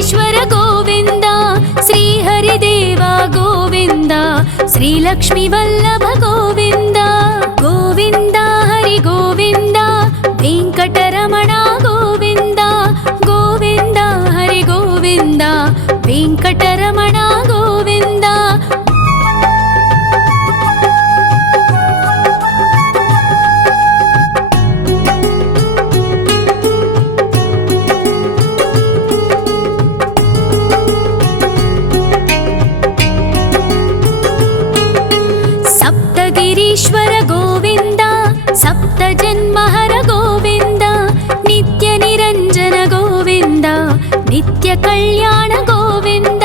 వెంకటేశ్వర గోవింద, శ్రీహరిదేవ గోవింద, శ్రీలక్ష్మీ వల్లభ గోవింద. గోవింద హరి గోవింద, వెంకటరమణ గోవింద. గోవింద హరి గోవింద, వెంకటరమణ గోవింద. సప్తగిరీశ్వర గోవింద, సప్త జన్మహర గోవింద, నిత్య నిరంజన గోవింద, నిత్య కళ్యాణ గోవింద.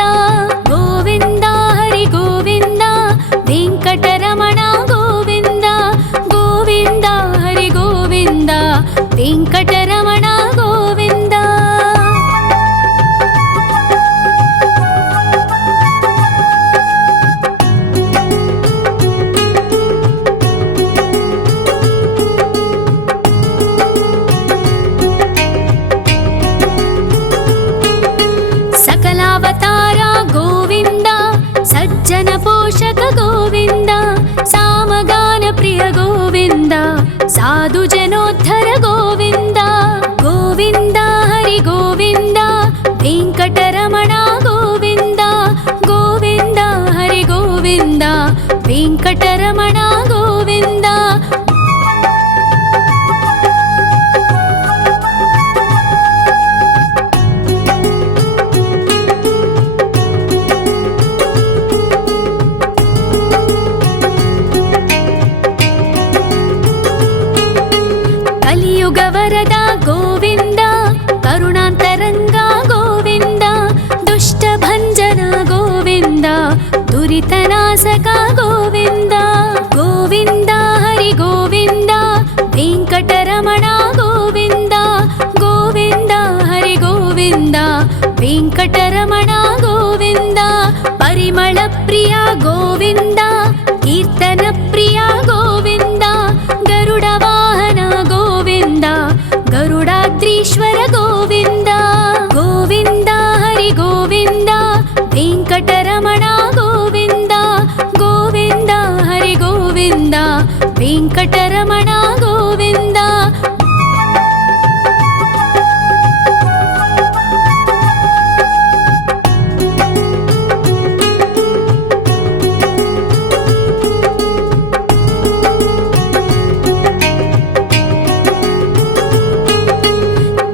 గోవింద హరి గోవింద, వెంకటరమణ గోవింద. గోవింద హరి గోవింద, వెంకటరమణ గోవింద. సకలావతార గోవింద, సజ్జన పోషక గోవింద, సామగాన ప్రియ గోవింద, సాధు జనోద్ధర గోవింద. గోవింద హరి గోవింద, వెంకటరమణ గోవింద. గోవింద హరి గోవింద, వెంకటరమణ గోవింద. కలియుగ వరద గోవింద, కరుణాంతరంగ గోవింద, దుష్ట భంజన గోవింద, దురితనాశక గోవింద. గోవింద హరి గోవింద, వెంకటరమణ గోవింద. గోవింద హరి గోవింద, వెంకటరమణ గోవింద. పరిమళ ప్రియ గోవింద, కీర్తన ప్రియ గోవింద, గరుడ వాహన గోవింద, గరుడాద్రీశ్వర గోవింద. గోవింద హరి గోవింద, వెంకటరమణ గోవింద. గోవింద హరి గోవింద, వెంకటరమణ గోవింద.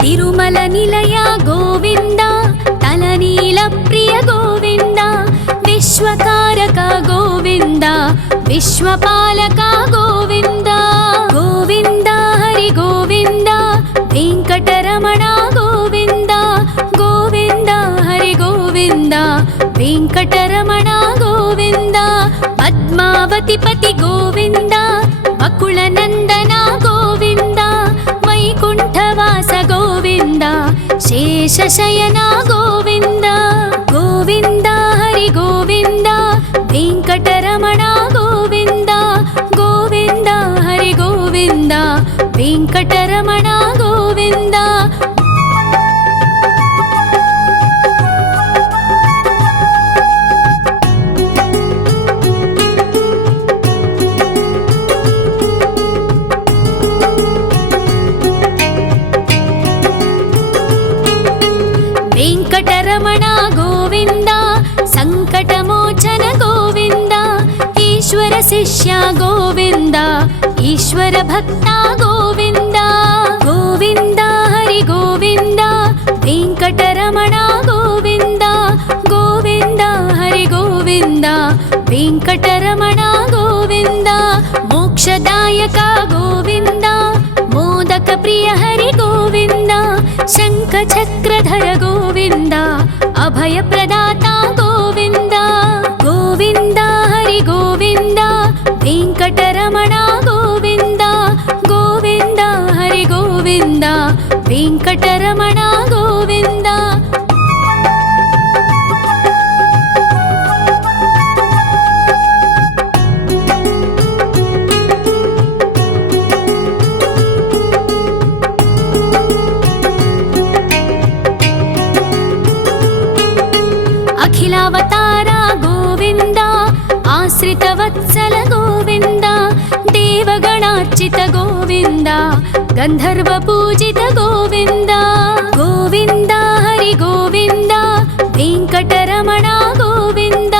తిరుమల నిలయ గోవింద, తలనీల ప్రియ గోవింద, విశ్వకారక గోవింద, విశ్వపాలక గోవింద. గోవింద హరి గోవింద, వెంకటరమణ గోవింద. గోవింద హరి గోవింద, వెంకటరమణ గోవింద. పద్మావతి పతి గోవింద, అకుల నందన గోవింద, వైకుంఠవాస గోవింద, శేషశయన గోవింద. గోవింద హరి గోవింద, వెంకటరమణ గోవింద. గోవింద హరి గోవింద, వెంకటరమణ గోవింద. వెంకటరమణ గోవింద, సంకటమోచన గోవింద, ఈశ్వర శిష్య గోవింద, ఈశ్వర భక్త గోవింద. గోవింద హరి గోవింద, వెంకటరమణ గోవింద. గోవింద హరి గోవింద, వెంకటరమణ గోవింద. మోక్షదాయక గోవింద, మోదక ప్రియ హరి గోవింద, శంఖ చక్రధర గోవింద, అభయ ప్రదాత గోవింద. గోవింద హరి గోవింద, వెంకటరమణ గోవింద. గోవింద హరి గోవింద, వెంకటరమణ గోవింద. आश्रितवत्सल गोविन्द देवगणार्चित गोविन्द गन्धर्वपूजित गोविन्द गोविन्द हरि गोविन्द वेङ्कटरमण गोविन्द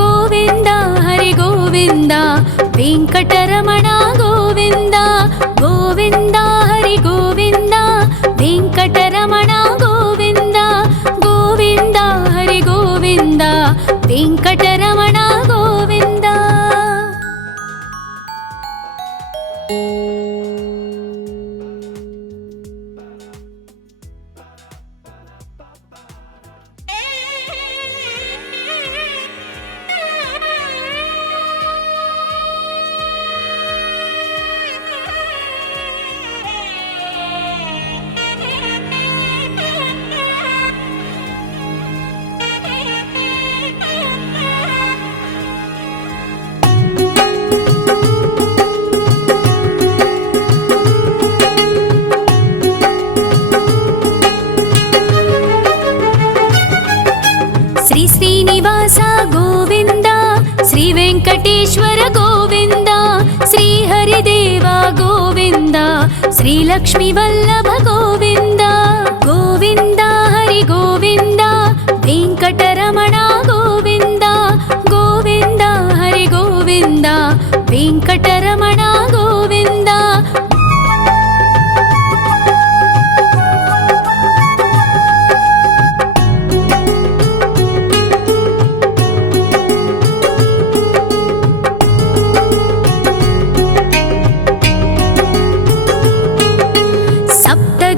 गोविन्द हरि गोविन्द वेङ्कटरमण गोविन्द गोविन्द हरि गोविन्द वेङ्कटरमण गोविन्द गोविन्द हरि गोविन्द वेङ्कटरमण गोविन्द। श्रीनिवास गोविन्द श्री वेङ्कटेश्वर गोविन्द श्री हरिदेव गोविन्द श्री लक्ष्मीवल्लभ गोविन्द गोविन्द हरि गोविन्द वेङ्कटरमण गोविन्द गोविन्द हरि गोविन्द वेङ्कटरमण गोविन्द।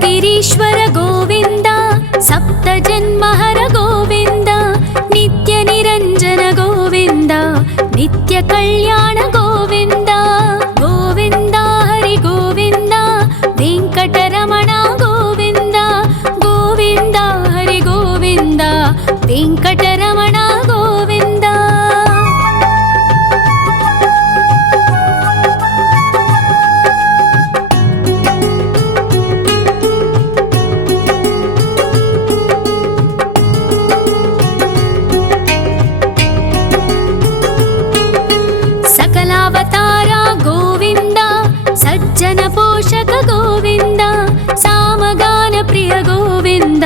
गिरीश्वर गोविन्द सप्तजन्महर गोविन्द नित्यनिरञ्जन गोविन्द नित्यकल्याण गोविन्द गोविन्द हरि गोविन्द वेङ्कटरमण गोविन्द गोविन्द हरि गोविन्द वेङ्कटरमण गोविन्द। सकलावतार गोविन्द सज्जन पोषक गोविन्द सामगान प्रिय गोविन्द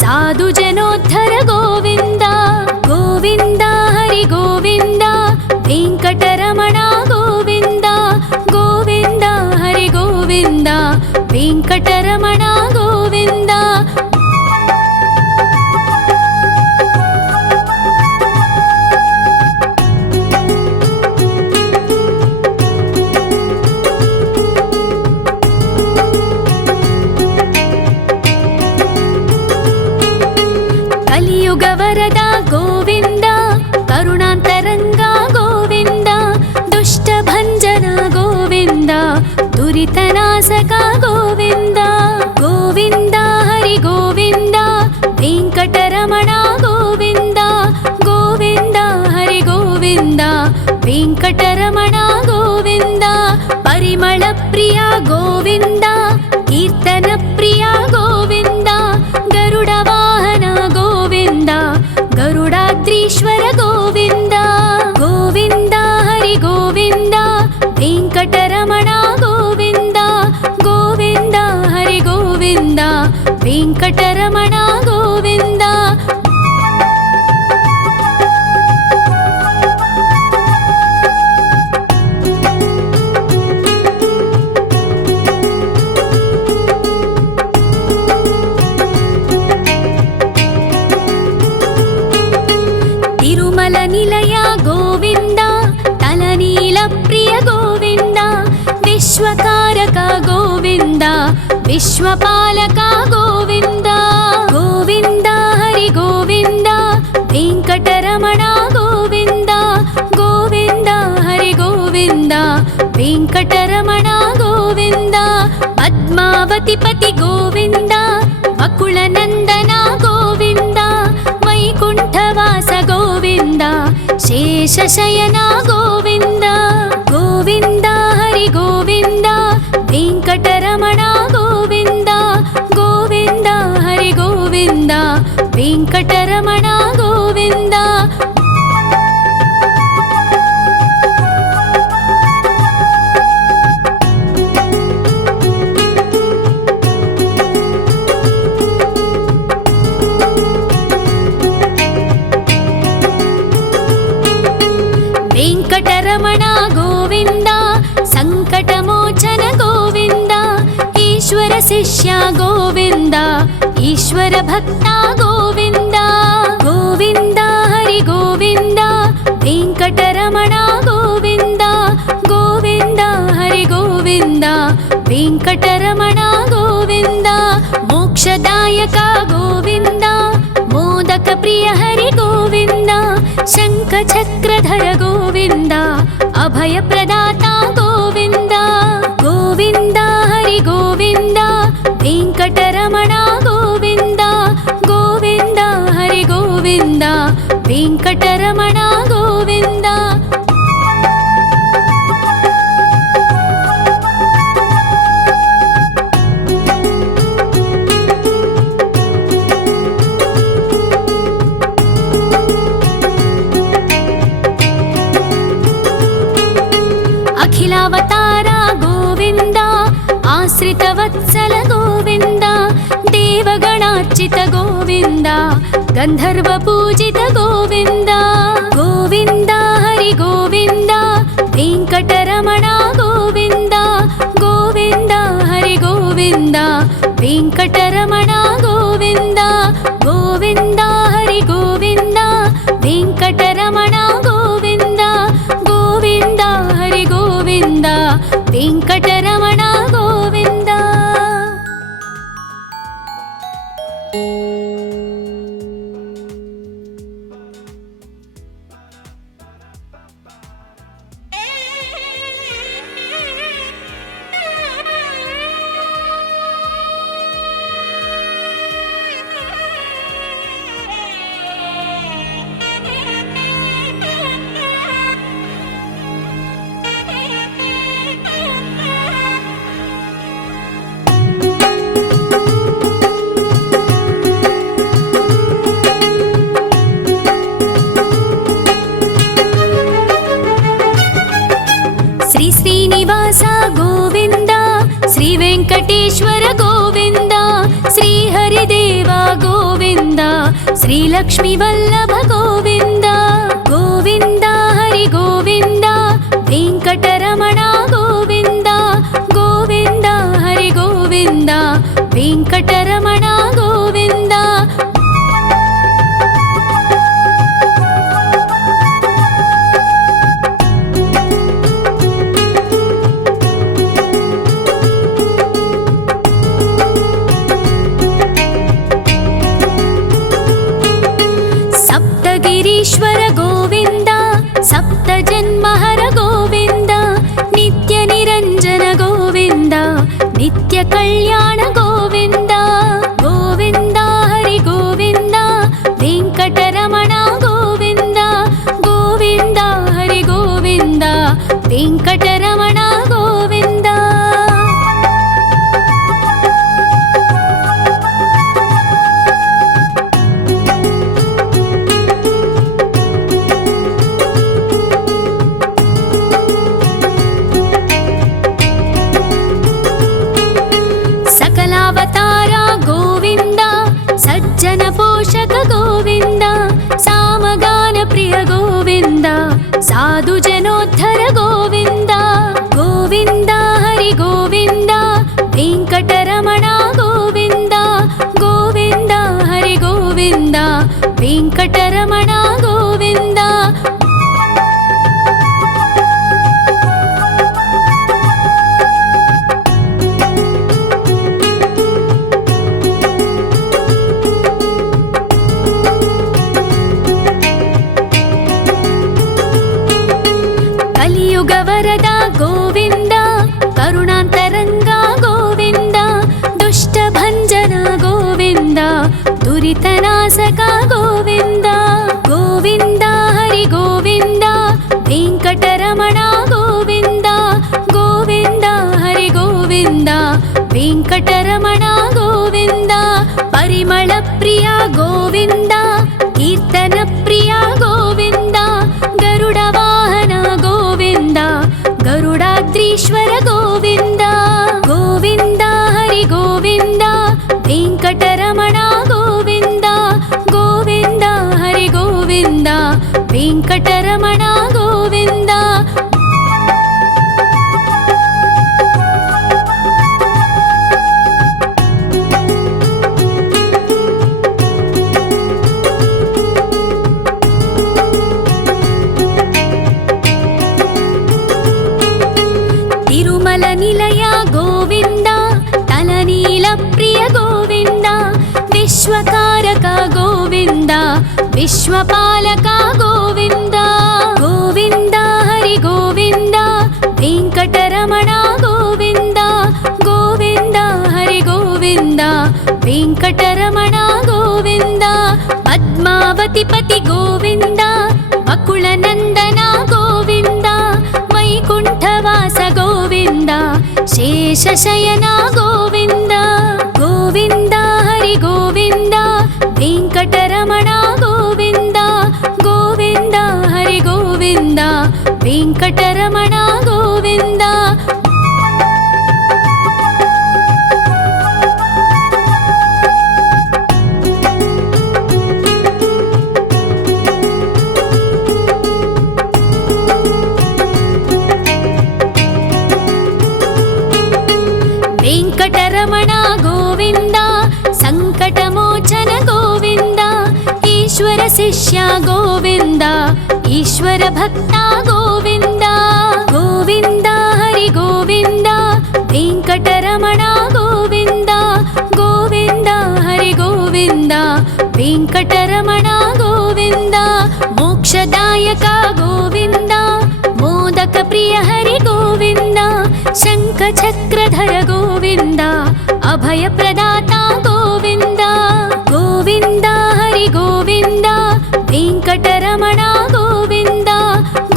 साधु जनोद्धर गोविन्द गोविन्द हरि गोविन्द वेङ्कटरमण गोविन्द गोविन्द हरि गोविन्द वेङ्कटरमण गोविन्द। कलियुग वरद गोविन्द करुणान्तरङ्ग गोविन्द दुष्टभञ्जन गोविन्द दुरितनाशक गोविन्द गोविन्द हरि गोविन्द वेङ्कटरमण गोविन्द गोविन्द हरि गोविन्द वेङ्कटरमण गोविन्द। परिमल प्रिय गोविन्द कीर्तन प्रिय गोविन्द गरुड वाहन गोविन्द गरुडाद्रीश्वर गोविन्द गोविन्द हरि गोविन्द वेङ्कटरमण गोविन्द गोविन्द हरि गोविन्द वेङ्कटरमण गोविन्द। तिरुमल निलय गोविन्द तलनील प्रिय गोविन्द विश्वकारक गोविन्द विश्वपालक गोविन्द गोविन्द हरि गोविन्द वेङ्कटरमण गोविन्द गोविन्द हरि गोविन्द वेङ्कटरमण गोविन्द। पद्मावति पति गोविन्द वकुलनन्दन गोविन्द वैकुण्ठवास गोविन्द शेषशयन गोविन्द गोविन्द हरि गोविन्द वेङ्कटरमण गोविन्द गोविन्द हरि गोविन्द वेङ्कटरमण गोविन्द। వెంకటరమణ గోవింద సంకటమోచన గోవింద ఈశ్వర శిష్య గోవింద ఈశ్వర భక్త గోవింద గోవింద హరి గోవింద వెంకటరమణ గోవింద గోవింద హరి గోవింద వెంకటరమణ గోవింద మోక్షదాయక గోవింద మోదక ప్రియ హరి గోవింద శంఖ చక్రధర గోవింద అభయ ప్రదాత గోవింద గోవింద హరి గోవింద వెంకటరమణ గోవింద గోవింద హరి గోవింద వెంకటరమణ గోవింద అఖిలావతార గోవింద ఆశ్రితవత్సల గోవింద దేవగణార్చిత గోవింద గంధర్వ పూజిత గోవింద గోవింద హరి గోవింద వెంకటరమణ గోవింద గోవింద హరి గోవింద వెంకటరమణ గోవింద గోవింద హరి గోవింద వెంకటరమణ గోవింద గోవింద హరి గోవింద వెంకటరమణ గోవింద శ్రీ శ్రీనివాస గోవింద శ్రీ వెంకటేశ్వర గోవింద శ్రీ హరిదేవ గోవింద శ్రీ లక్ష్మీ వల్లభ గోవింద గోవింద హరి గోవింద వెంకటరమణ గోవింద గోవింద హరి గోవింద వెంకటరమణ గోవింద సప్తగిరీశ్వర గోవింద సప్త జన్మహర గోవింద నిత్య నిరంజన గోవింద నిత్య కళ్యాణ గోవింద గోవింద హరి గోవింద వెంకటరమణ గోవింద గోవింద హరి గోవింద వెంకటరమణ గోవింద సకలావతార గోవింద సజ్జన పోషక గోవింద సామగాన ప్రియ గోవింద సాధు జనోద్ధర గోవింద గోవింద హరి గోవింద వెంకటరమణ గోవింద గోవింద హరి గోవింద వెంకటరమణ గోవింద కలియుగ వరద గోవింద కరుణాంతరంగ గోవింద దుష్ట భంజన గోవింద దురితనాశక గోవింద గోవింద హరి గోవింద వెంకటరమణ గోవింద గోవింద హరి గోవింద వెంకటరమణ గోవింద పరిమళ ప్రియ గోవింద కీర్తన ప్రియ గోవింద గరుడ వాహన గోవింద గరుడాద్రీశ్వర గోవింద గోవింద హరి గోవింద వెంకటరమణ గోవింద గోవింద హరి గోవింద विश्वकारक गोविन्द विश्वपालक गोविन्द गोविन्द हरि गोविन्द वेङ्कटरमण गोविन्द गोविन्द हरि गोविन्द वेङ्कटरमण गोविन्द पद्मावतिपति गोविन्द बकुलनन्दन गोविन्द वैकुण्ठवास गोविन्द शेषशयन गोविन्द गोविन्द हरि गोविन्द वेङ्कटरमण गोविन्द गोविन्द हरि गोविन्द वेङ्कटरमण गोविन्द वेङ्कटरमण गोविन्द सङ्कटमोचन गोविन्द ईश्वर शिष्य गोविन्द ईश्वर भक्त गोविन्द गोविन्द हरि गोविन्द वेङ्कटरमण गोविन्द गोविन्द हरि गोविन्द वेङ्कटरमण गोविन्द मोक्षदायक गोविन्द मोदक प्रिय हरि गोविन्द शङ्खचक्रधर गोविन्द अभयप्रदाता गोविन्द गोविन्द हरि गोविन्द वेङ्कटरमण गोविन्द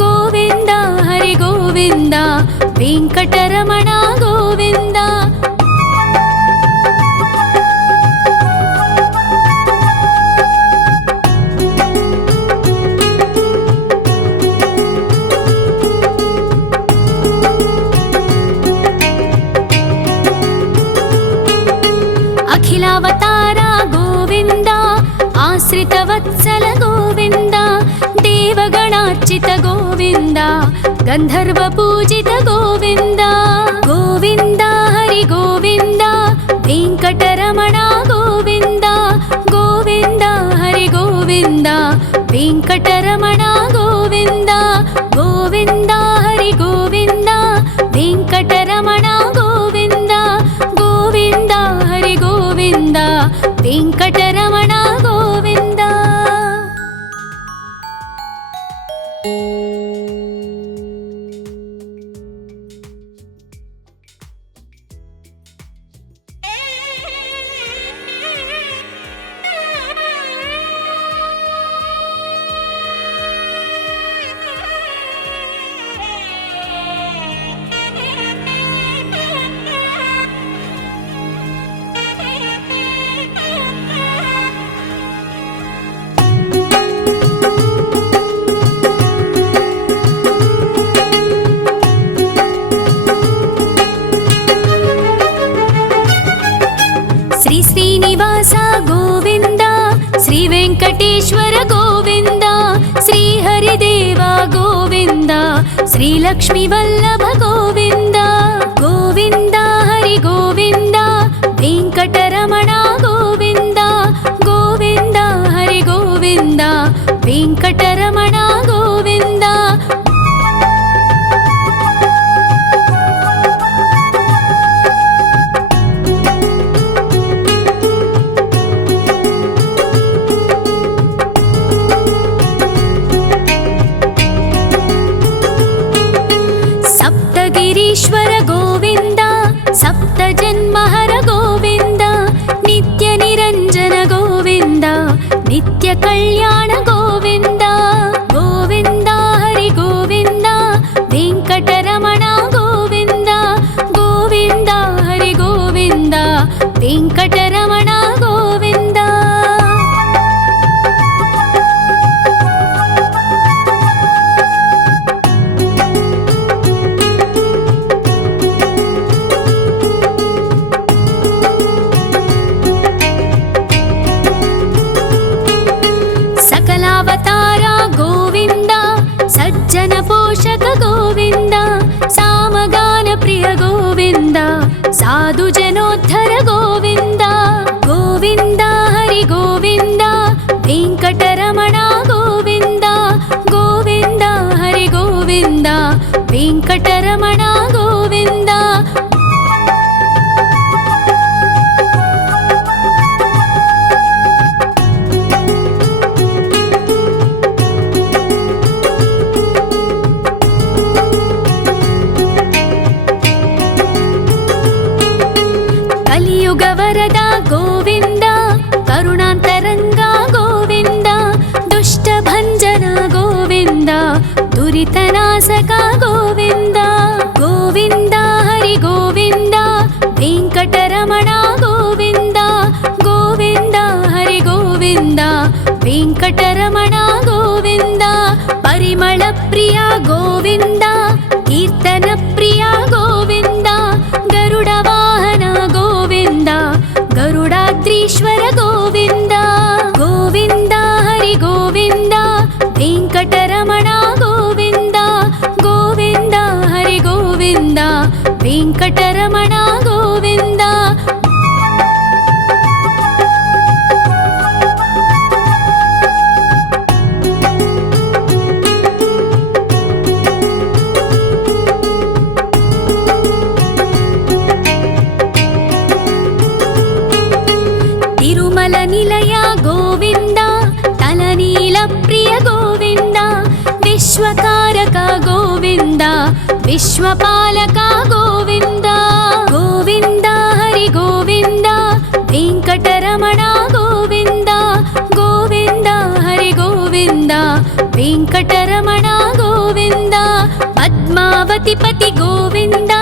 गोविन्द हरि गोविन्द वेङ्कटरमण गोविन्द अखिलावतार गोविन्द आश्रितवत्सल गोविन्द देवगणार्चित गोविन्द गन्धर्वपूजित गोविन्द गोविन्द हरि गोविन्द वेङ्कटरमण गोविन्द गोविन्द हरि गोविन्द वेङ्कटरमण गोविन्द गोविन्द हरि गोविन्द वेङ्कटरमण गोविन्द गोविन्द हरि गोविन्द वेङ्कटरमण गोविन्द श्रीनिवास गोविन्द श्रीवेङ्कटेश्वर गोविन्द श्रीहरिदेव गोविन्द श्रीलक्ष्मीवल्लभ गोविन्द गोविन्द हरि गोविन्द वेङ्कटरमण गोविन्द गोविन्द हरि गोविन्द वेङ्कटरमण गोविन्द ईश्वर गोविन्द सप्तजन्महर गोविन्द नित्यनिरञ्जन गोविन्द नित्यकल्याण गोविन्द गोविन्द हरि गोविन्द वेङ्कटरमण गोविन्द गोविन्द हरि गोविन्द वेङ्कटरमण गोविन्द सकलावतार गोविन्द सज्जन पोषक गोविन्द सामगान प्रिय गोविन्द साधु जनोद्धर गोविन्द गोविन्द हरि गोविन्द वेङ्कटरमण गोविन्द गोविन्द हरि गोविन्द वेङ्कटरमण गोविन्द विश्वकारक गोविन्द विश्वपालक गोविन्द गोविन्द हरि गोविन्द वेङ्कटरमण गोविन्द गोविन्द हरि गोविन्द वेङ्कटरमण गोविन्द पद्मावतिपति गोविन्द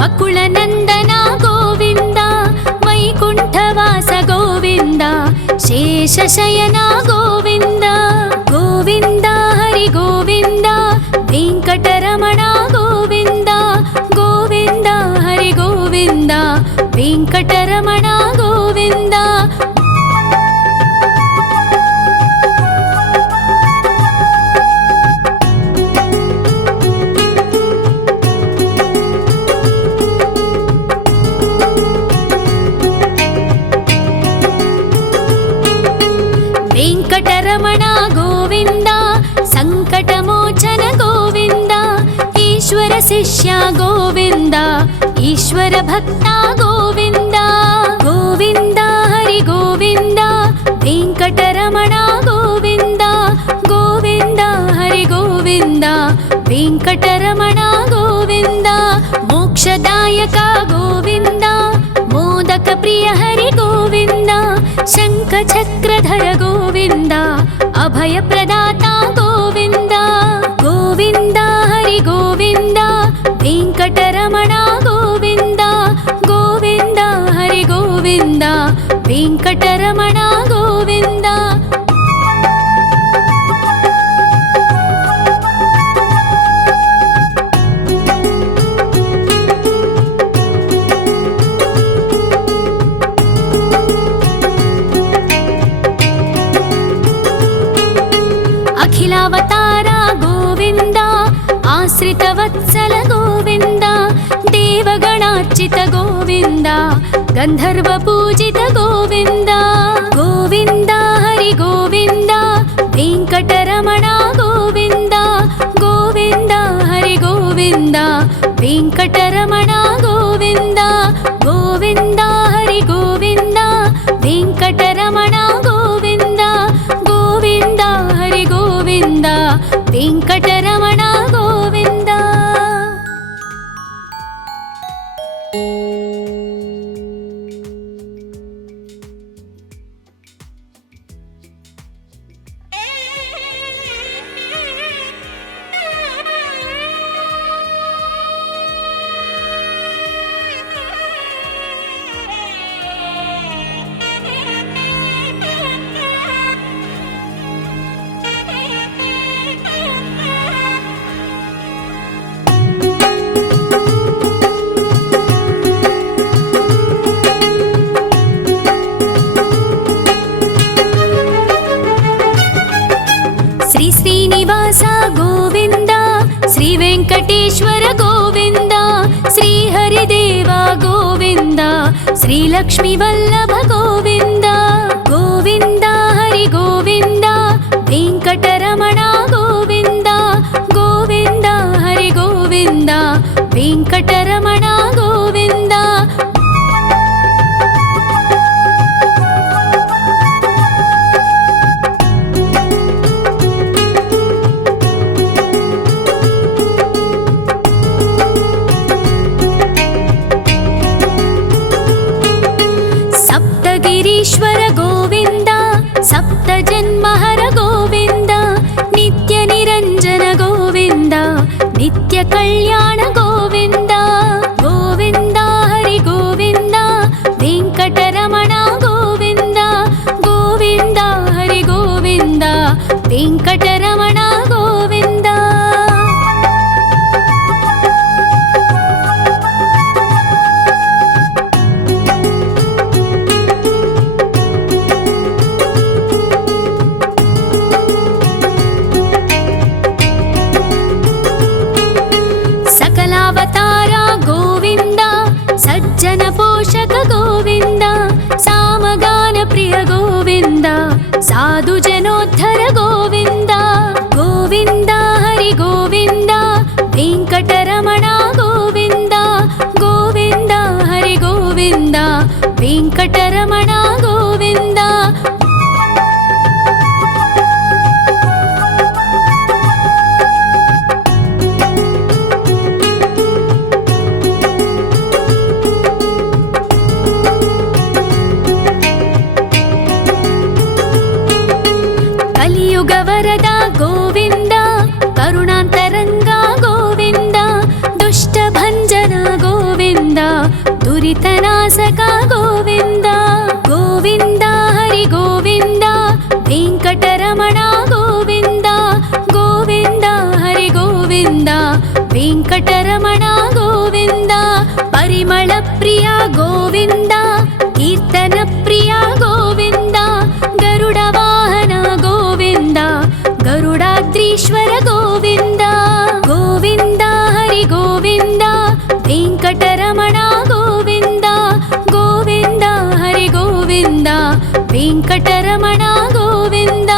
वकुलनन्दन गोविन्द वैकुण्ठवास गोविन्द शेषशयन गोविन्द गोविन्द हरि गोविन्द वेङ्कटरमण गोविन्द गोविन्द हरि गोविन्द वेङ्कटरमण गोविन्द वेङ्कटरमण गोविन्द सङ्कटमोचन गोविन्द ईश्वर शिष्य गोविन्द ईश्वर भक्त गोविन्द गोविन्द हरि गोविन्द वेङ्कटरमण गोविन्द गोविन्द हरि गोविन्द वेङ्कटरमण गोविन्द मोक्षदायक गोविन्द मोदक प्रिय हरि गोविन्द शङ्खचक्रधर गोविन्द अभयप्रदाता गोविन्द गोविन्द हरि गोविन्द वेङ्कटरमण गोविन्द गोविन्द हरि गोविन्द वेङ्कटरमण गोविन्द अखिलावतार गोविन्द आश्रितवत्सल गोविन्द देवगणार्चित गोविन्द गन्धर्वपूजित गोविन्द गोविन्द हरि गोविन्द वेङ्कटरमण गोविन्द गोविन्द हरि गोविन्द वेङ्कटरमण गोविन्द गोविन्द हरि गोविन्द वेङ्कटरमण गोविन्द गोविन्द हरि गोविन्द वेङ्कटरमण गोविन्द श्री श्रीनिवास गोविन्द श्री वेङ्कटेश्वर गोविन्द श्री हरिदेव गोविन्द श्री लक्ष्मीवल्लभ गोविन्द गोविन्द हरि गोविन्द वेङ्कटरमण गोविन्द गोविन्द हरि गोविन्द वेङ्कटरमण गोविन्द सप्तगिरीश्वर गोविन्द सप्तजन्महर गोविन्द नित्यनिरञ्जन गोविन्द नित्यकल्याण गोविन्द गोविन्द हरि गोविन्द वेङ्कटरमण गोविन्द गोविन्द हरि गोविन्द वेङ्कटरमण गोविन्द ವೆಂಕಟರಮಣ ಗೋವಿಂದ. ಪರಿಮಳ ಪ್ರಿಯ ಗೋವಿಂದ, ಕೀರ್ತನ ಪ್ರಿಯ ಗೋವಿಂದ. ಗರುಡ ವಾಹನ ಗೋವಿಂದ, ಗರುಡಾದ್ರೀಶ್ವರ ಗೋವಿಂದ. ಗೋವಿಂದ ಹರಿ ಗೋವಿಂದ, ವೆಂಕಟರಮಣ ಗೋವಿಂದ. ಗೋವಿಂದ ಹರಿ ಗೋವಿಂದ, ವೆಂಕಟರಮಣ ಗೋವಿಂದ.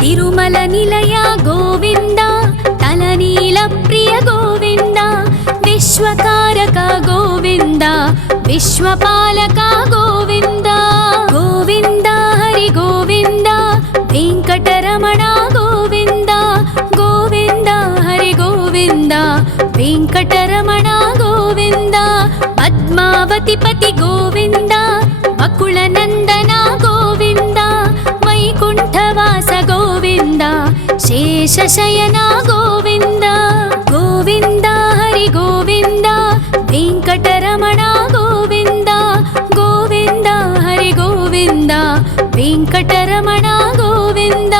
ತಿರುಮಲ ನಿಲಯ ಗೋವಿಂದ, ತಲನೀಲ ಪ್ರಿಯ ಗೋವಿಂದ. ವಿಶ್ವಕಾರಕ ಗೋವಿಂದ, ವಿಶ್ವಪಾಲಕ ಗೋವಿಂದ. ಗೋವಿಂದ ಹರಿ ಗೋವಿಂದ, ವೆಂಕಟರಮಣ ಗೋವಿಂದ. ಗೋವಿಂದ ಹರಿ ಗೋವಿಂದ, ವೆಂಕಟರಮಣ ಗೋವಿಂದ. ಪದ್ಮಾವತಿ ಪತಿ ಗೋವಿಂದ, ಅಕುಳ ನಂದನ ಗೋವಿಂದ. ವೈಕುಂಠವಾಸ ಗೋವಿಂದ, ಶೇಷಶಯನ ಗೋವಿಂದ. ಗೋವಿಂದ ಹರಿ ಗೋವಿಂದ, ವೆಂಕಟರಮಣ ಗೋವಿಂದ. ಗೋವಿಂದ ಹರಿ ಗೋವಿಂದ, ವೆಂಕಟರಮಣ ಗೋವಿಂದ.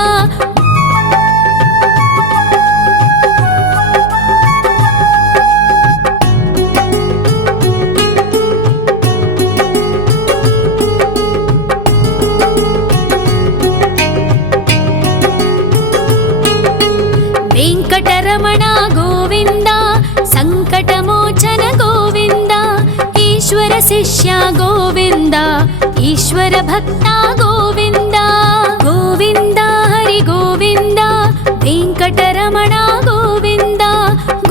ವೆಂಕಟರಮಣ ಗೋವಿಂದ, ಸಂಕಟಮೋಚನ ಗೋವಿಂದ. ಈಶ್ವರ ಶಿಷ್ಯ ಗೋವಿಂದ, ಈಶ್ವರ ಭಕ್ತ ಗೋವಿಂದ. ಗೋವಿಂದ ಹರಿ ಗೋವಿಂದ, ವೆಂಕಟರಮಣ ಗೋವಿಂದ.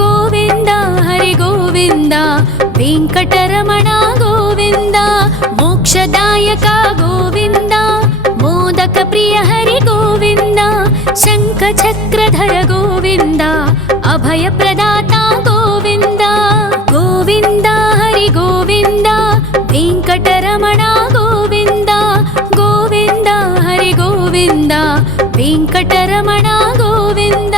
ಗೋವಿಂದ ಹರಿ ಗೋವಿಂದ, ವೆಂಕಟರಮಣ ಗೋವಿಂದ. ಮೋಕ್ಷದಾಯಕ ಗೋವಿಂದ, ಮೋದಕ ಪ್ರಿಯ ಹರಿ ಗೋವಿಂದ. ಶಂಖ ಚಕ್ರಧರ ಗೋವಿಂದ, ಅಭಯ ಪ್ರದಾತ ಗೋವಿಂದ. ಗೋವಿಂದ ಹರಿ ಗೋವಿಂದ, ವೆಂಕಟರಮಣ ಗೋವಿಂದ. ಗೋವಿಂದ ಹರಿ ಗೋವಿಂದ, ವೆಂಕಟರಮಣ ಗೋವಿಂದ.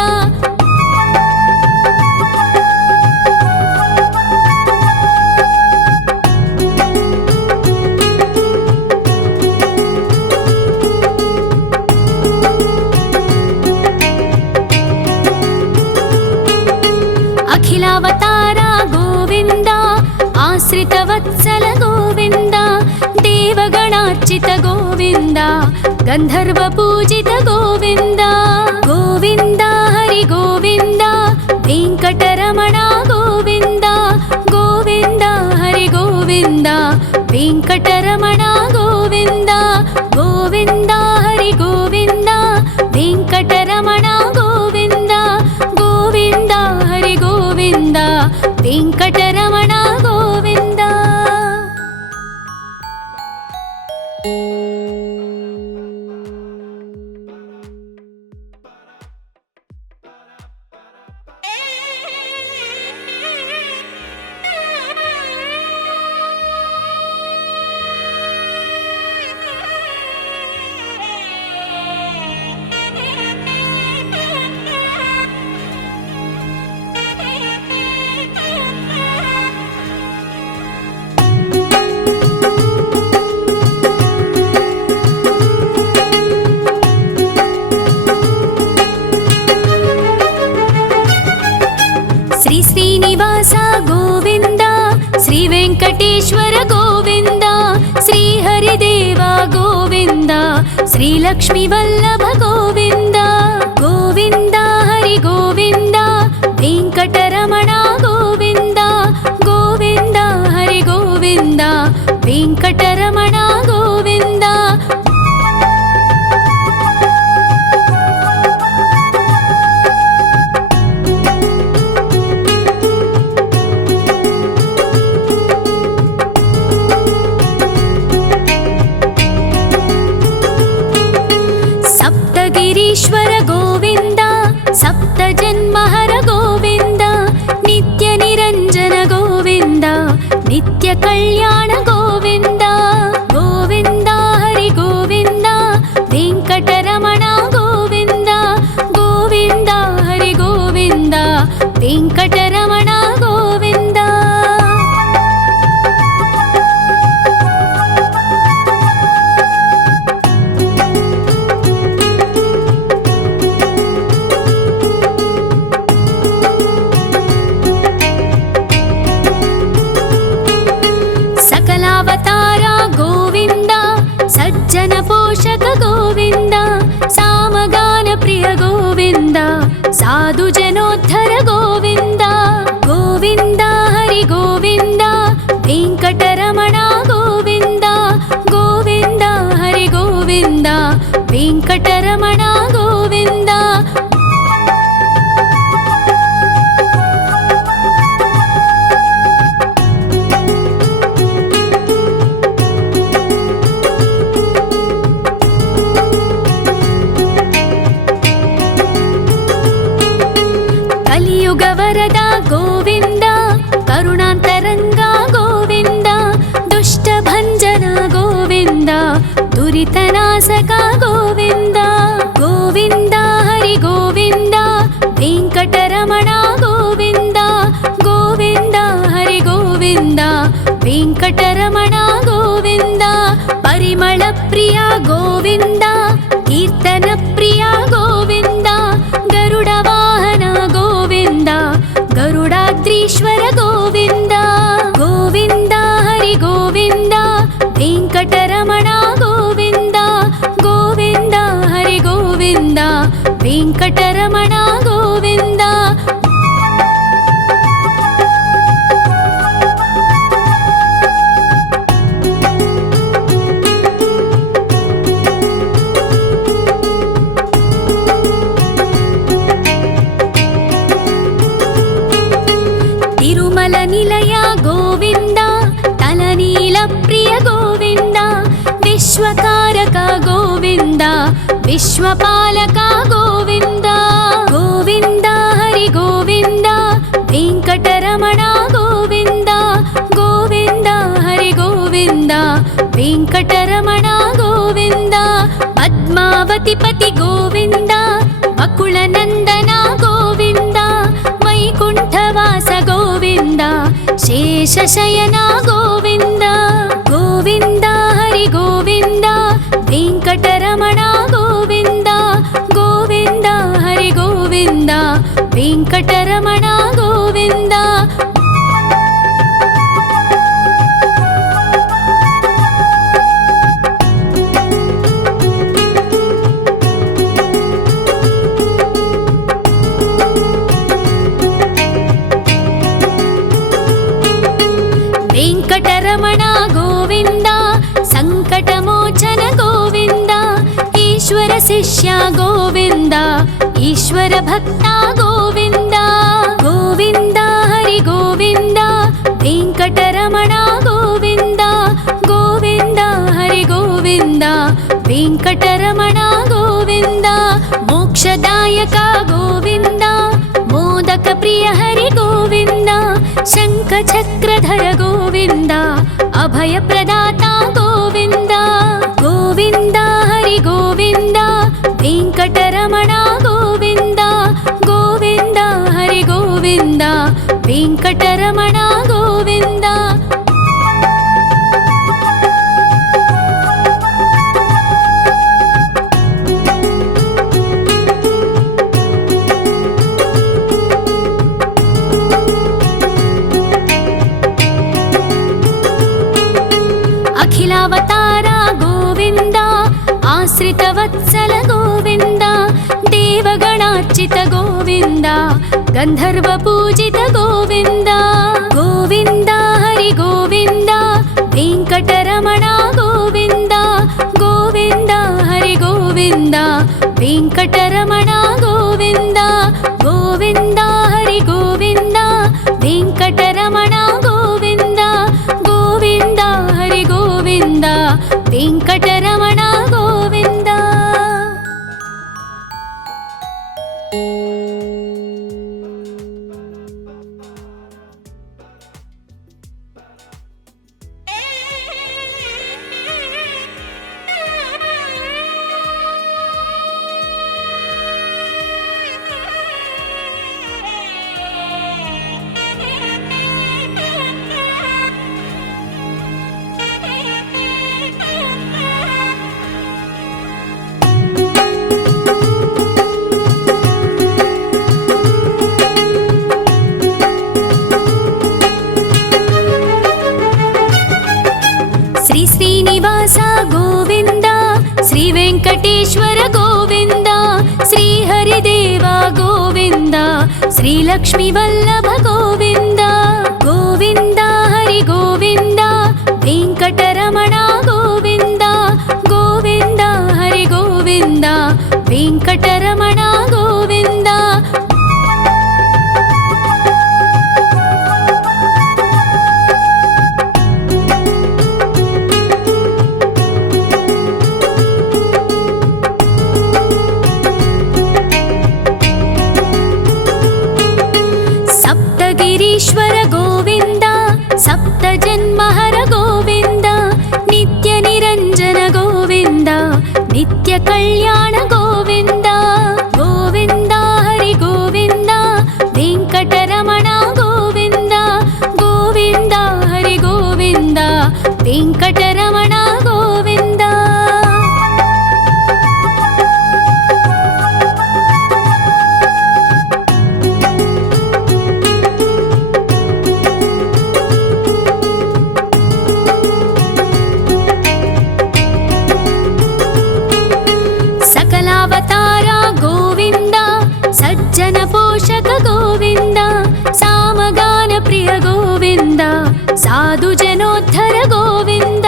ಅಖಿಲಾವತಾರ ಗೋವಿಂದ, ಆಶ್ರಿತ ವತ್ಸಲ ಗೋವಿಂದ. ದೇವಗಣಾರ್ಚಿತ ಗೋವಿಂದ, ಗಂಧರ್ವ ಪೂಜಿತ ಗೋವಿಂದ. ಗೋವಿಂದ ಹರಿ ಗೋವಿಂದ, ವೆಂಕಟರಮಣ ಗೋವಿಂದ. ಗೋವಿಂದ ಹರಿ ಗೋವಿಂದ, ವೆಂಕಟರಮಣ ಗೋವಿಂದ. ಗೋವಿಂದ ಹರಿ ಗೋವಿಂದ, ವೆಂಕಟರಮಣ ಗೋವಿಂದ. ಗೋವಿಂದ ಹರಿ ಗೋವಿಂದ, ವೆಂಕಟರಮಣ ಗೋವಿಂದ. ಶ್ರೀ ಶ್ರೀನಿವಾಸ ಗೋವಿಂದ, ಶ್ರೀ ವೆಂಕಟೇಶ್ವರ ಗೋವಿಂದ. ಶ್ರೀ ಹರಿದೇವ ಗೋವಿಂದ, ಶ್ರೀ ಲಕ್ಷ್ಮೀ ವಲ್ಲಭ ಗೋವಿಂದ. ಗೋವಿಂದ ಹರಿ ಗೋವಿಂದ, ವೆಂಕಟರಮಣ ಗೋವಿಂದ. ಗೋವಿಂದ ಹರಿ ಗೋವಿಂದ, ವೆಂಕಟರಮಣ ಗೋವಿಂದ. ಸಪ್ತಗಿರೀಶ್ವರ ಗೋವಿಂದ, ಸಪ್ತ ಜನ್ಮ కలియుగ వరద గోవింద, కరుణాంతరంగ గోవింద, దుష్ట భంజన గోవింద, దురితనాశక గోవింద. గోవింద హరి గోవింద, వెంకటరమణ గోవింద, గోవింద హరి గోవింద, వెంకటరమణ గోవింద. పరిమళ ప్రియ గోవింద, కీర్తన ప్రియ గోవింద, గరుడ వాహన గోవింద, గరుడాద్రీశ్వర గోవింద. గోవింద హరి గోవింద, వెంకటరమణ గోవింద, గోవింద హరి గోవింద, వెంకటరమణ గోవింద. తిరుమల నిలయ గోవింద, తలనీల ప్రియ గోవింద, విశ్వకారక గోవింద, విశ్వపాలక గోవింద. గోవింద హరి గోవింద, వెంకటరమణ గోవింద, గోవింద హరి గోవింద, వెంకటరమణ గోవింద. పద్మావతి పతి గోవింద, బకుళ నందన గోవింద, వైకుంఠవాస గోవింద, శేషశయన గోవింద. గోవింద హరి గోవింద, వెంకటరమణ గోవింద, గోవింద హరి గోవింద, వెంకటరమణ గోవింద. వెంకటరమణ గోవింద, సంకటమోచన గోవింద, ఈశ్వర శిష్య గోవింద, ఈశ్వర భక్త గోవింద. గోవింద హరి గోవింద, వెంకటరమణ గోవింద, గోవింద హరి గోవింద, వెంకటరమణ గోవింద. మోక్షదాయక గోవింద, మోదక ప్రియ హరి గోవింద, శంఖ చక్రధర గోవింద, అభయ ప్రదాత గోవింద. గోవింద హరి గోవింద, వెంకటరమణ గోవింద, గోవింద హరి గోవింద, వెంకటరమణ గోవింద. అఖిలావతార గోవింద, ఆశ్రిత వత్సల గోవింద, దేవగణార్చిత గోవింద, గంధర్వ పూజిత గోవింద. గోవింద హరి గోవింద, వెంకటరమణ గోవింద, గోవింద హరి గోవింద, వెంకటరమణ గోవింద. గోవింద హరి గోవింద, వెంకటరమణ గోవింద, గోవింద హరి గోవింద, వెంకటరమణ గోవింద. శ్రీ శ్రీనివాస గోవింద, శ్రీ వెంకటేశ్వర గోవింద, శ్రీ హరిదేవ గోవింద, శ్రీ లక్ష్మీ వల్లభ గోవింద. గోవింద హరి గోవింద, వెంకటరమణ గోవింద, గోవింద హరి గోవింద, వెంకటరమణ గోవింద. सप्तजन्महर गोविन्द नित्य निरञ्जन गोविन्द नित्य कल्याण गोविन्द गोविन्द हरि गोविन्द वेङ्कटरमण गोविन्द गोविन्द हरि गोविन्द वेङ्कटरमण गोविन्द सकलावतारा गोविन्द सज्जन पोषक गोविन्द सामगान प्रिय गोविन्द साधु जनोद्धर गोविन्द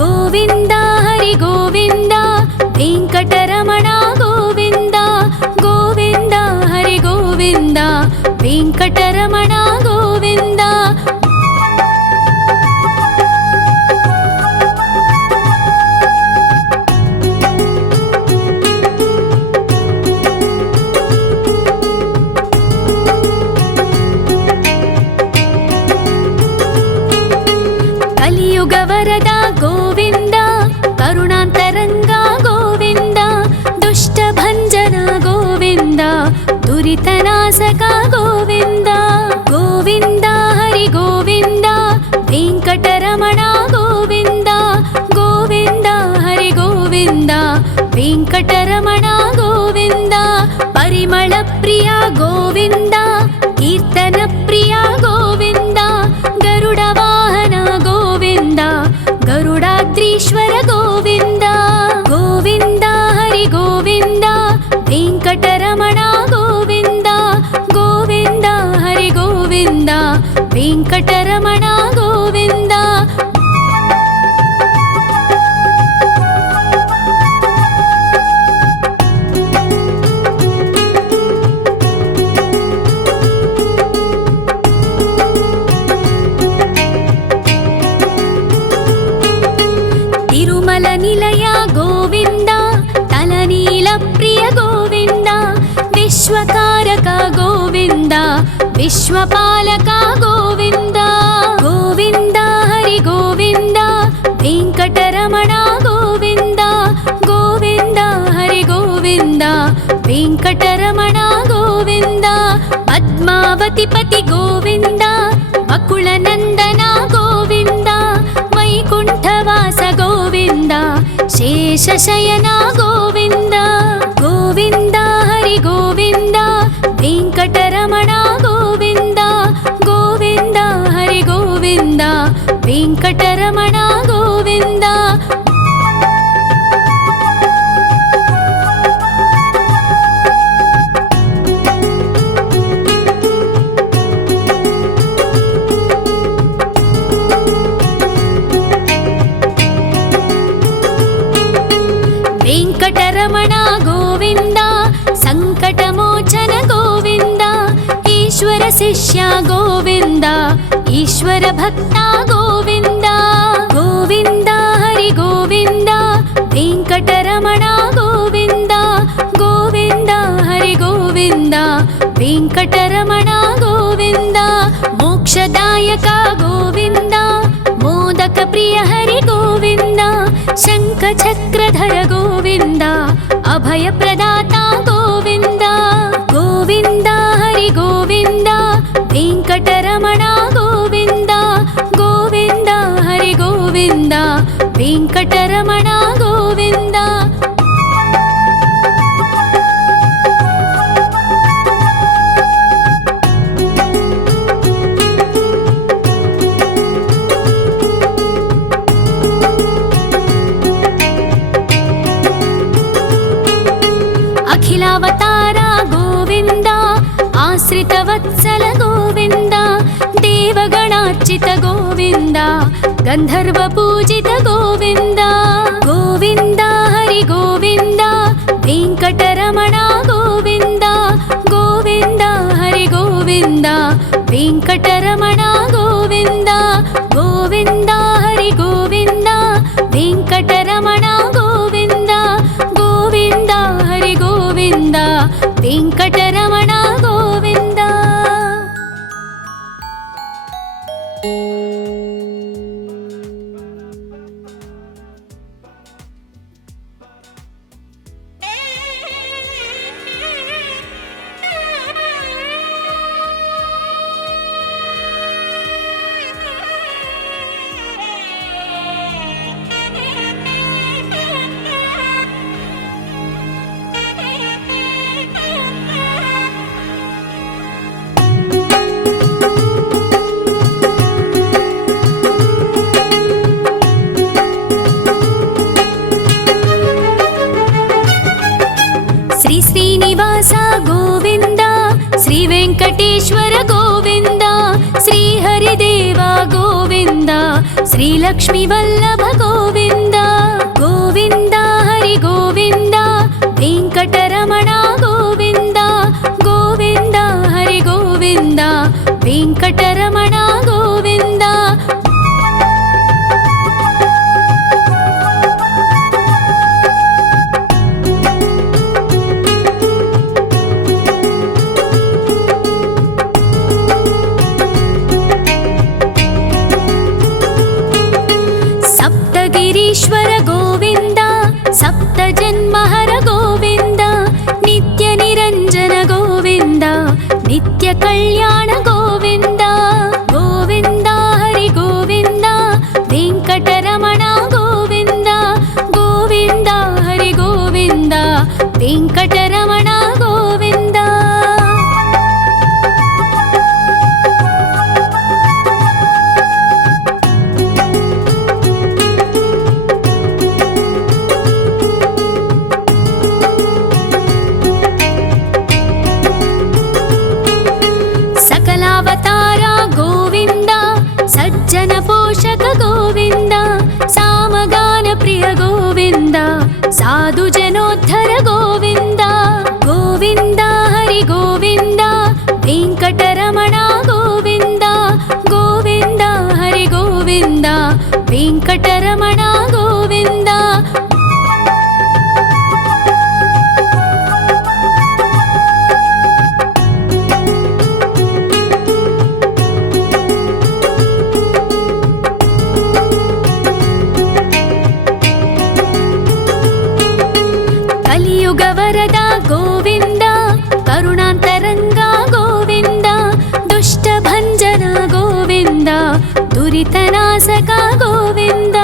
गोविन्द हरि गोविन्द वेङ्कटरमण गोविन्द गोविन्द हरि गोविन्द वेङ्कटरमण गोविन्द कलियुगवरद गोविन्द करुणान्तरङ्ग गोविन्द दुष्टभञ्जन गोविन्द दुरितनाशक गोविन्द गोविन्द हरि गोविन्द वेङ्कटरमण गोविन्द गोविन्द हरि गोविन्द वेङ्कटरमण गोविन्द परिमळ प्रिय गोविन्द कीर्तन प्रिय गोविन्द गरुड वाहन गोविन्द गरुडाद्रीश्वर गोविन्द गोविन्द हरि गोविन्द वेङ्कटरमण गोविन्द गोविन्द हरि गोविन्द वेङ्कटरमण गोविन्द तिरुमल निलय गोविन्द तलनील प्रिय गोविन्द विश्वकारक गोविन्द विश्वपालक गोविन्द गोविन्द हरि गोविन्द वेङ्कटरमण गोविन्द गोविन्द हरि गोविन्द वेङ्कटरमण गोविन्द पद्मावतिपति गोविन्द वकुलनन्दन गोविन्द वैकुण्ठवास गोविन्द शेषशयन गोविन्द गोविन्द हरि गोविन्द वेङ्कटरमण गोविन्द गोविन्द हरि गोविन्द वेङ्कटरमण गोविन्द वेङ्कटरमण गोविन्द सङ्कटमोचन गोविन्द ईश्वर शिष्य गोविन्द ईश्वर भक्त गोविन्द गोविन्द हरि गोविन्द वेङ्कटरमण गोविन्द गोविन्द हरि गोविन्द वेङ्कटरमण गोविन्द मोक्षदायक गोविन्द मोदक प्रिय हरि गोविन्द शङ्खचक्रधर गोविन्द अभयप्रदाता गोविन्द गोविन्द हरि गोविन्द वेङ्कटरमण गोविन्द गोविन्द हरि गोविन्द वेङ्कटरमण गोविन्द अखिलावतार गोविन्द आश्रितवत्सल गोविन्द देवगणार्चित गोविन्द गन्धर्व पूजित गोविन्द गोविन्द हरि गोविन्द वेङ्कटरमण गोविन्द गोविन्द हरि गोविन्द वेङ्कटरमण गोविन्द गोविन्द हरि गोविन्द वेङ्कटरमण गोविन्द गोविन्द हरि गोविन्द वेङ्कटरमण गोविन्द ಶ್ರೀಲಕ್ಷ್ಮಿ ವಲ್ಲಭ ಗೋವಿಂದ ಗೋವಿಂದ ಹರಿ ಗೋವಿಂದ ವೆಂಕಟರಮಣ ಗೋವಿಂದ ಗೋವಿಂದ ಹರಿ ಗೋವಿಂದ ವೆಂಕಟರಮಣ ಗೋವಿಂದ. ಸಪ್ತಗಿರೀಶ್ವರ ಗೋವಿಂದ ಸಪ್ತ ಜನ್ಮಹರ ಗೋವಿಂದ ನಿತ್ಯ ನಿರಂಜನ ಗೋವಿಂದ ನಿತ್ಯ ಕಲ್ಯಾಣ ಗೋವಿಂದ ಗೋವಿಂದ ಹರಿ ಗೋವಿಂದ ವೆಂಕಟರಮಣ ಗೋವಿಂದ ಗೋವಿಂದ ಹರಿ ಗೋವಿಂದ ವೆಂಕಟರಮಣ ಗೋವಿಂದ. ಅವತಾರ ಗೋವಿಂದ ಸಜ್ಜನ ಪೋಷಕ ಗೋವಿಂದ ಸಾಮಗಾನ ಪ್ರಿಯ ಗೋವಿಂದ ಸಾಧು ಜನೋದ್ಧರ ಗೋವಿಂದ ಗೋವಿಂದ ಹರಿ ಗೋವಿಂದ ವೆಂಕಟರಮಣ ಗೋವಿಂದ ಗೋವಿಂದ ಹರಿ ಗೋವಿಂದ ವೆಂಕಟರಮಣ ಗೋವಿಂದ. ಕಲಿಯುಗ ವರದ ಗೋವಿಂದ ಕರುಣಾಂತರಂಗ ಗೋವಿಂದ ದುಷ್ಟ ಭಂಜನ ಗೋವಿಂದ ದುರಿತನಾಶಕ ಗೋವಿಂದ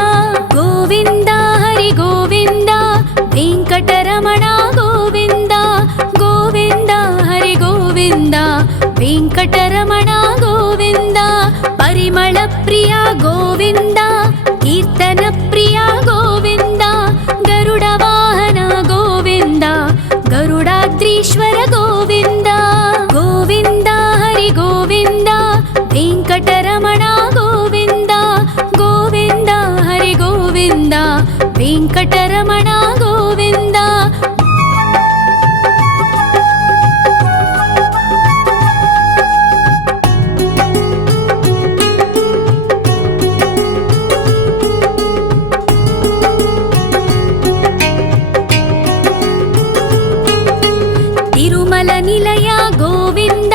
ಗೋವಿಂದ ಹರಿ ಗೋವಿಂದ ವೆಂಕಟರಮಣ ಗೋವಿಂದ ಗೋವಿಂದ ಹರಿ ಗೋವಿಂದ ವೆಂಕಟರಮಣ ಗೋವಿಂದ. ಪರಿಮಳ ಪ್ರಿಯ ಗೋವಿಂದ ಕೀರ್ತನ ಪ್ರಿಯ ಗೋವಿಂದ ಗರುಡ ವಾಹನ ಗೋವಿಂದ ಗರುಡಾದ್ರೀಶ್ವರ ಗೋವಿಂದ ಗೋವಿಂದ ಹರಿ ಗೋವಿಂದ ವೆಂಕಟರಮಣ ಗೋವಿಂದ ಗೋವಿಂದ ಹರಿ ಗೋವಿಂದ ವೆಂಕಟರಮಣ ಗೋವಿಂದ. ತಿರುಮಲ ನಿಲಯ ಗೋವಿಂದ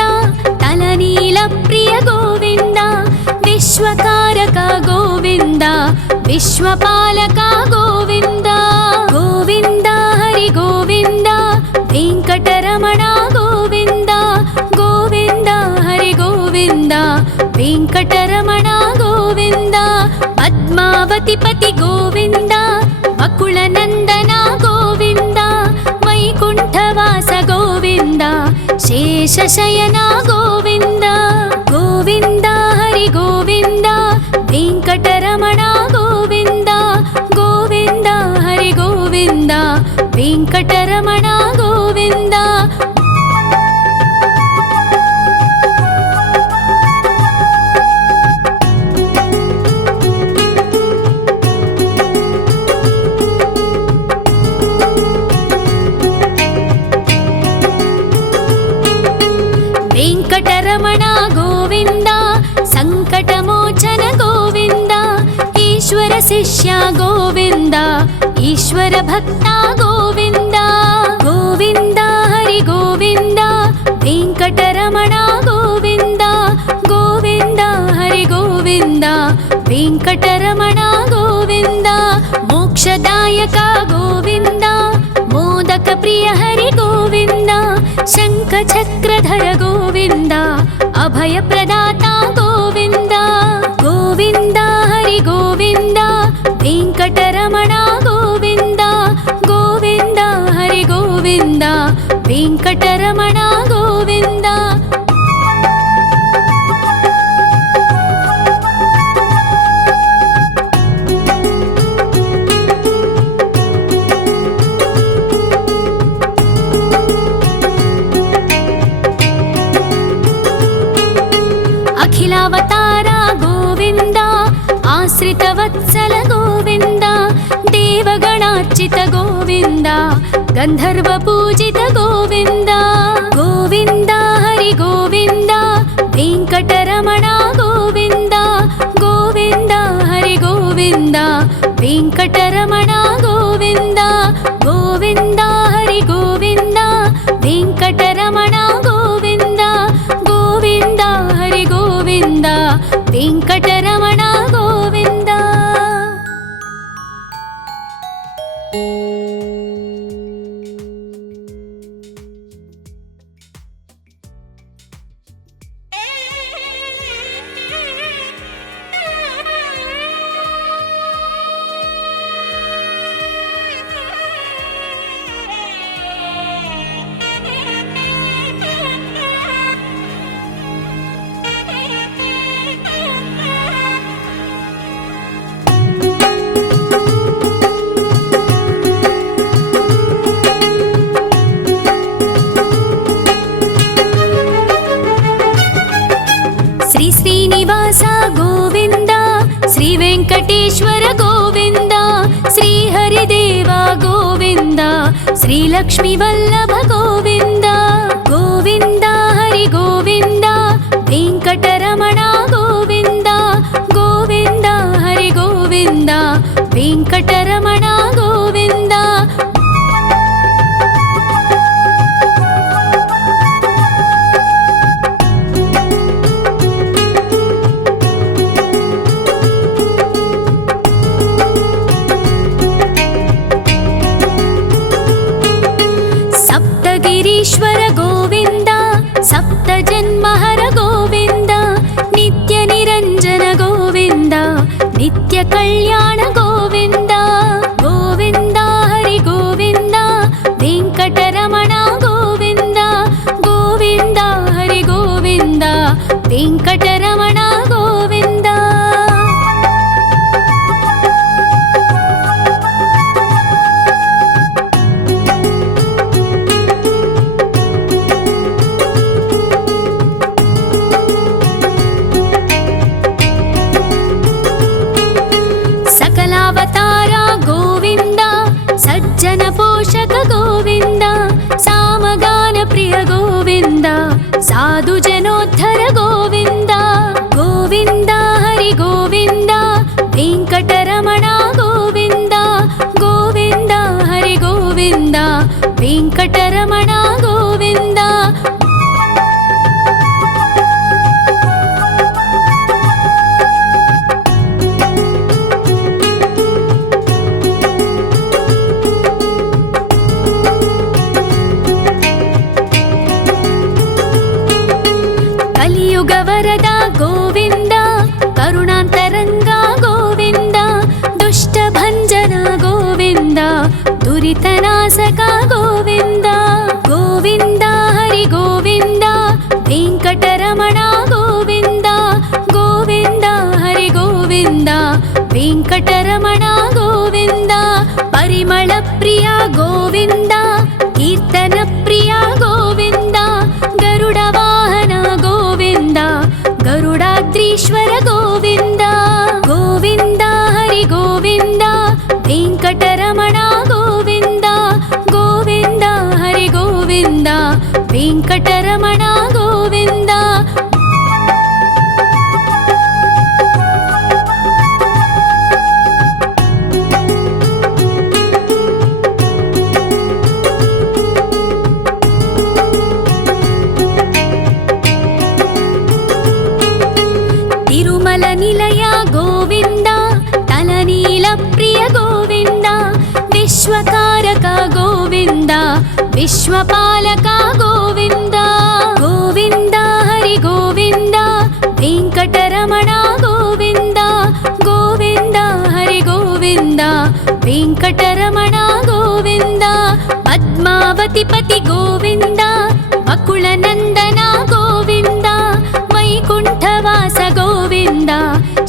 ತಲನೀಲ ಪ್ರಿಯ ಗೋವಿಂದ ವಿಶ್ವಕಾರಕ ಗೋವಿಂದ ವಿಶ್ವಪಾಲಕ ಗೋವಿಂದ ಗೋವಿಂದ ಹರಿ ಗೋವಿಂದ ವೆಂಕಟರಮಣ ಗೋವಿಂದ ಗೋವಿಂದ ಹರಿ ಗೋವಿಂದ ವೆಂಕಟರಮಣ ಗೋವಿಂದ. ಪದ್ಮಾವತಿ ಪತಿ ಗೋವಿಂದ ಅಕುಳ ನಂದನ ಗೋವಿಂದ ವೈಕುಂಠವಾಸ ಗೋವಿಂದ ಶೇಷಶಯನ ಗೋವಿಂದ ಗೋವಿಂದ ಹರಿ ಗೋವಿಂದ ವೆಂಕಟರಮಣ ಗೋವಿಂದ ಗೋವಿಂದ ಹರಿ ಗೋವಿಂದ ವೆಂಕಟರಮಣ ಗೋವಿಂದ. ವೆಂಕಟರಮಣ ಗೋವಿಂದ ಸಂಕಟಮೋಚನ ಗೋವಿಂದ ಈಶ್ವರ ಶಿಷ್ಯ ಗೋವಿಂದ ಈಶ್ವರ ಭಕ್ತ ಗೋವಿಂದ ಗೋವಿಂದ ಹರಿ ಗೋವಿಂದ ವೆಂಕಟರಮಣ ಗೋವಿಂದ ಗೋವಿಂದ ಹರಿ ಗೋವಿಂದ ವೆಂಕಟರಮಣ ಗೋವಿಂದ. ಮೋಕ್ಷದಾಯಕ ಗೋವಿಂದ ಮೋದಕ ಪ್ರಿಯ ಹರಿ ಗೋವಿಂದ ಶಂಖ ಚಕ್ರಧರ ಗೋವಿಂದ ಅಭಯ ಪ್ರದಾತ ಗೋವಿಂದ ಗೋವಿಂದ ಹರಿ ಗೋವಿಂದ ವೆಂಕಟರಮಣ ಗೋವಿಂದ ಗೋವಿಂದ ಹರಿ ಗೋವಿಂದ ವೆಂಕಟರಮಣ ಗೋವಿಂದ. अखिलावतार गोविन्द आश्रितवत्सल गोविन्द देवगणार्चित गोविन्द गन्धर्वपूजित गोविन्द गोविन्द हरि गोविन्द वेङ्कटरमण गोविन्द गोविन्द हरि गोविन्द वेङ्कटरमण गोविन्द गोविन्द हरि गोविन्द वेङ्कटरमण गोविन्द गोविन्द हरि गोविन्द वेङ्कटरमण गोविन्द। श्री श्रीनिवास गोविन्द श्री वेङ्कटेश्वर गोविन्द श्री हरिदेव गोविन्द श्री लक्ष्मीवल्लभ गोविन्द गोविन्द हरि गोविन्द वेङ्कटरमण गोविन्द गोविन्द हरि गोविन्द वेङ्कटरमण गोविन्द। सप्तगिरीश्वर गोविन्द सप्तजन्महर गोविन्द नित्यनिरञ्जन गोविन्द नित्यकल्याण गोविन्द गोविन्द हरि गोविन्द वेङ्कटरमण गोविन्द गोविन्द हरि गोविन्द वेङ्कटरमण गोविन्द। सकलावतार गोविन्द सज्जन पोषक गोविन्द सामगान प्रिय गोविन्द साधु जनोद्धर गोविन्द गोविन्द हरि गोविन्द वेङ्कटरमण गोविन्द गोविन्द हरि गोविन्द वेङ्कटरमण गोविन्द। कलियुग वरद गोविन्द करुणान्तरङ्ग गोविन्द दुष्टभञ्जन गोविन्द दुरितनाशक गोविन्द गोविन्द हरि गोविन्द वेङ्कटरमण गोविन्द गोविन्द हरि गोविन्द वेङ्कटरमण गोविन्द। परिमल प्रिय गोविन्द कीर्तन प्रिय गोविन्द गरुड वाहन गोविन्द गरुडाद्रीश्वर गोविन्द गोविन्द हरि गोविन्द वेङ्कटरमण गोविन्द गोविन्द हरि गोविन्द वेङ्कटरमण गोविन्द। तिरुमल निलय गोविन्द तलनील प्रिय गोविन्द विश्वकारक गोविन्द विश्वपालक गोविन्द गोविन्द हरि गोविन्द वेङ्कटरमण गोविन्द गोविन्द हरि गोविन्द वेङ्कटरमण गोविन्द। पद्मावतिपति गोविन्द वकुलनन्दन गोविन्द वैकुण्ठवास गोविन्द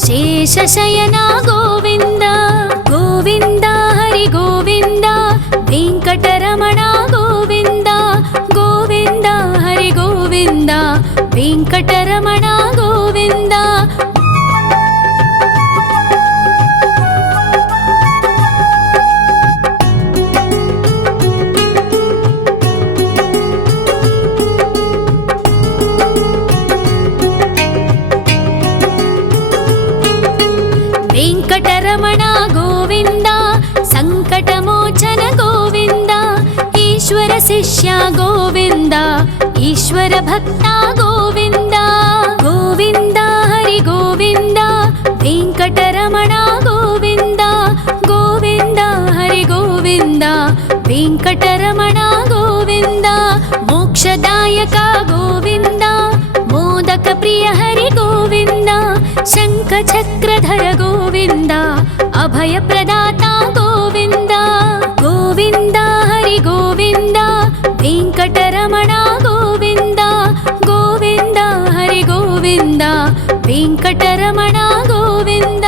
शेषशयन गोविन्द गोविन्द हरि गोविन्द वेङ्कटरमण गोविन्द गोविन्द हरि गोविन्द वेङ्कटरमण गोविन्द। शिष्य गोविन्द ईश्वर भक्ता गोविन्द गोविन्द हरि गोविन्द वेङ्कटरमण गोविन्द गोविन्द हरि गोविन्द वेङ्कटरमण गोविन्द मोक्षदायक गोविन्द मोदक प्रिय हरि गोविन्द शङ्खचक्रधर गोविन्द अभयप्रदाता गोविन्द गोविन्द हरि गोविन्द वेङ्कटरमण गोविन्द गोविन्द हरि गोविन्द वेङ्कटरमण गोविन्द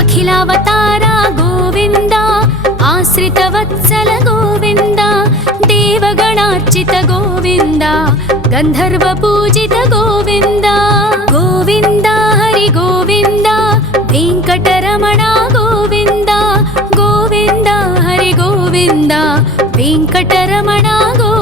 अखिलावतारा गोविन्द आश्रितवत्सल गोविन्द देवगणार्चित गोविन्द गन्धर्वपूजित गोविन्द गोविन्द हरि गोविन्द वेङ्कटरमण गोविन्द गोविन्द हरि गोविन्द वेङ्कटरमण गोविन्द